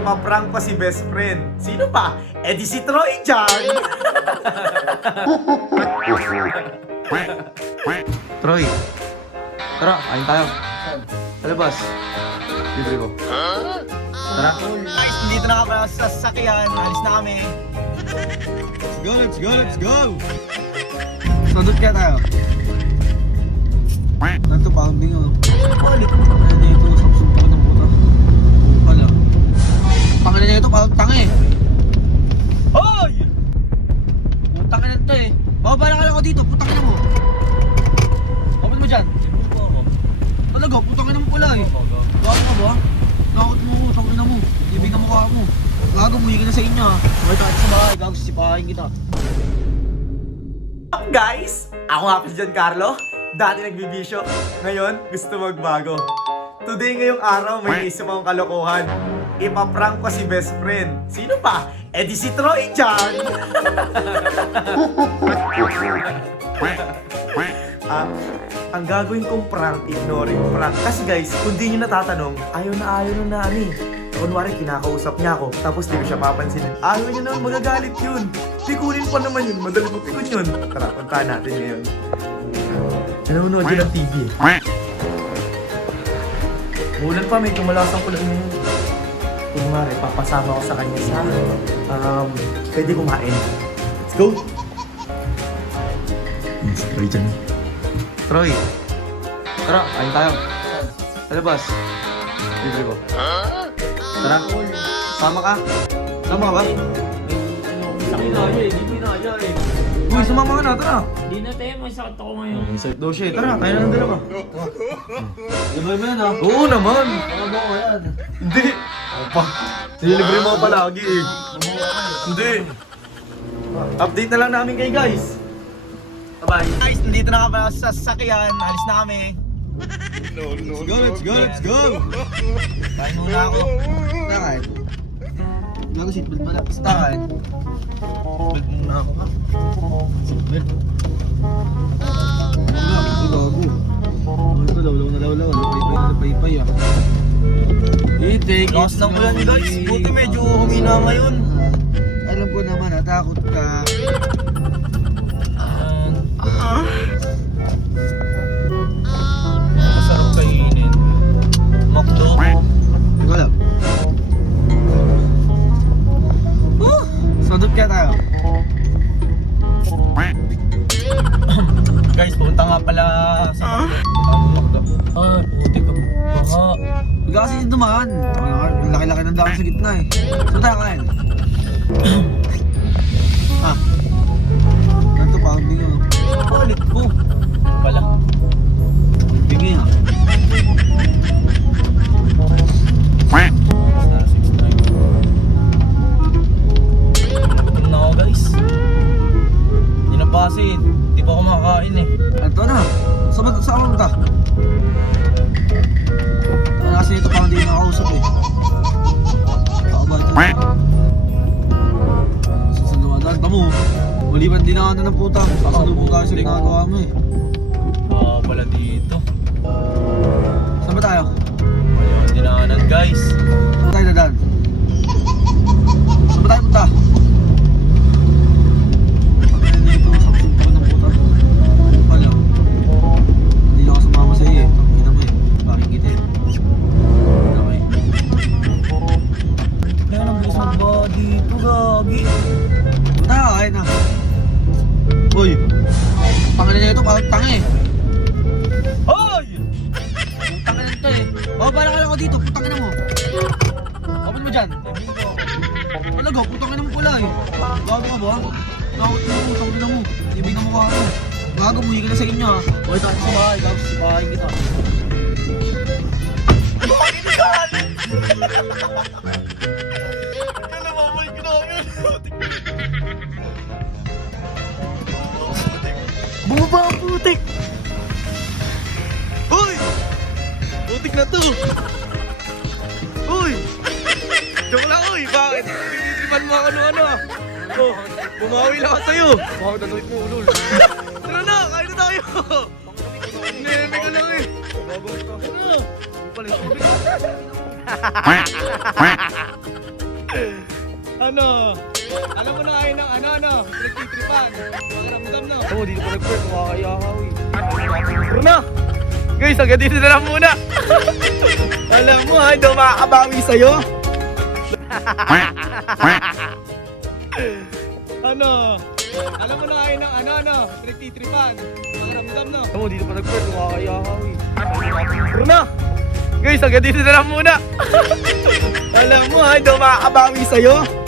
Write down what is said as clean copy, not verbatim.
Ipaprank pa si best friend. Sino pa? Eh di si Troy dyan! Troy, tara, kain tayo. Talabas. Libre ko. Tara. Guys, dito na ka pala sa sasakyan. Alis na kami. Let's go, let's go, let's go! Sundot kaya tayo. Ito pa, ang bingo. Balik. Ano dito, samsung pa ng puta. Pala. Pangin na ito, parang tanga eh. Hoy! Putang ina nito eh. Bababa na ka lang ako dito, putang ina mo. Kapit mo dyan. Talaga, putang ina mo pala eh. Bakit ka ba? Nakot mo, putang ina mo. Ibig na mukha mo. Gago, muhi ka na sa inyo ah. Bakit tayo sa bahay, gago, sisipahin kita. Guys, ako nga si Giancarlo. Dati nagbibisyo. Ngayon, gusto magbago. Today ngayong araw, may isip akong kalokohan. Ipaprank pa si best friend. Sino pa? Eh di si Troy dyan! Ang gagawin kong prank, ignoring prank. Kasi guys, kung di nyo natatanong, ayaw na namin. Kunwari, kinakausap niya ako, tapos di ko siya papansinin. Ayaw niya naman, magagalit yun. Pikunin pa naman yun, madali mo pikun yun. Tara, puntahan natin ngayon. Nanonood yun ng TV eh. Ulan pa, medyo malasang kulang yun. Kunwari, papasama ko sa kanya sa pwede kumain. Let's go! Si Troy dyan. Troy, tara, kain tayo. Talabas. Libre ko. Tara, sama ka. Sama ka ba? Sakit na eh, di pinaya eh. Uy, sumama ka na, tara. Di na tayo, may sakit ako ngayon. Sakit daw siya eh. Tara, kain na ng dalawa. Libre mo yan ah. Oo naman. Ano ko yan? Hindi. Opa, nililibre mo ako palagi eh. Hindi. Update na lang namin kay guys. Bye. Guys, nandito na ka pala sa sasakyan. Alis na kami. Let's go, let's go, let's go! Kain muna ako. Kain. Gago, seatbelt pala. Basta kain. Seatbelt muna ako ha. Seatbelt. Gago. Ano ito, lawlaw na lawlaw. Napaypay ah. Lakas ng ulan ni guys. Buti medyo humina ngayon. Alam ko naman, natakot ka. Masarap kainin. Makdo. Ikaw lang. Sundot kaya tayo. Guys, pumunta nga pala sa Makdo. Ay, puti ka. Baka. Bigla kasi yung dumaan. Ang laki-laki ng daan sa gitna eh. Saan tayo kain? Ah. Ganito pa, ang bingo. Balik ko. Pala. Bingi ha. Gutom na ako guys. Hindi na pa kasi, di pa ako makakain eh. Ito na. Saan ka? Kasi ito pa hindi nakausap eh. Ako ba ito? Sa luwadan. Tamo. Maliban din ako na ng puta. Kasalubong ka sa ginagawa mo eh. Pala dito. Saan ba tayo? Ayaw dinanan guys. Saan tayo dadaan? Saan ba tayo punta? Ano dito? Samsung pa ng puta. Ano pala? Hindi na ako sumama sa iyo eh. Tangina mo eh. Bakit kita eh. Okay. Kaya nang bilis magba dito gagi. Punta ka kain na. Uy! Pangalan na ito parang tanga eh. Hoy! Putang ina nito eh. Bababa na ka lang ako dito, putang ina mo. Kapit mo dyan. Talaga, putang ina mo pala eh. Gago ka ba? Nakot mo, putang ina mo. Ibig na mukha mo. Gago, muhi ka na sa inyo ha. Bakit tayo sa bahay, gago, sisipahin kita. Bumaba ang putik! Uy! Putik na to! Uy! Joke lang uy! Bakit? Pinitripan mo ako ano-ano ah! Oh, bumawi lang ako sa'yo! Bakit nasakit mo ulol? Tara na! Kain na tayo! Nene ka lang eh! Ano? Palit ano, pinagtitripan. Pakiramdam no. Oo, dito pa nag-work, makakayakaw eh. Pero na! Guys, hanggang dito na lang muna. Alam mo ha, hindi ako makakabawi sa'yo. Ano? Alam mo na kayo ng ano, pinagtitripan. Pakiramdam no. Oo, dito pa nag-work, makakayakaw eh. Pero na! Guys, hanggang dito na lang muna. Alam mo ha, hindi ako makakabawi sa'yo.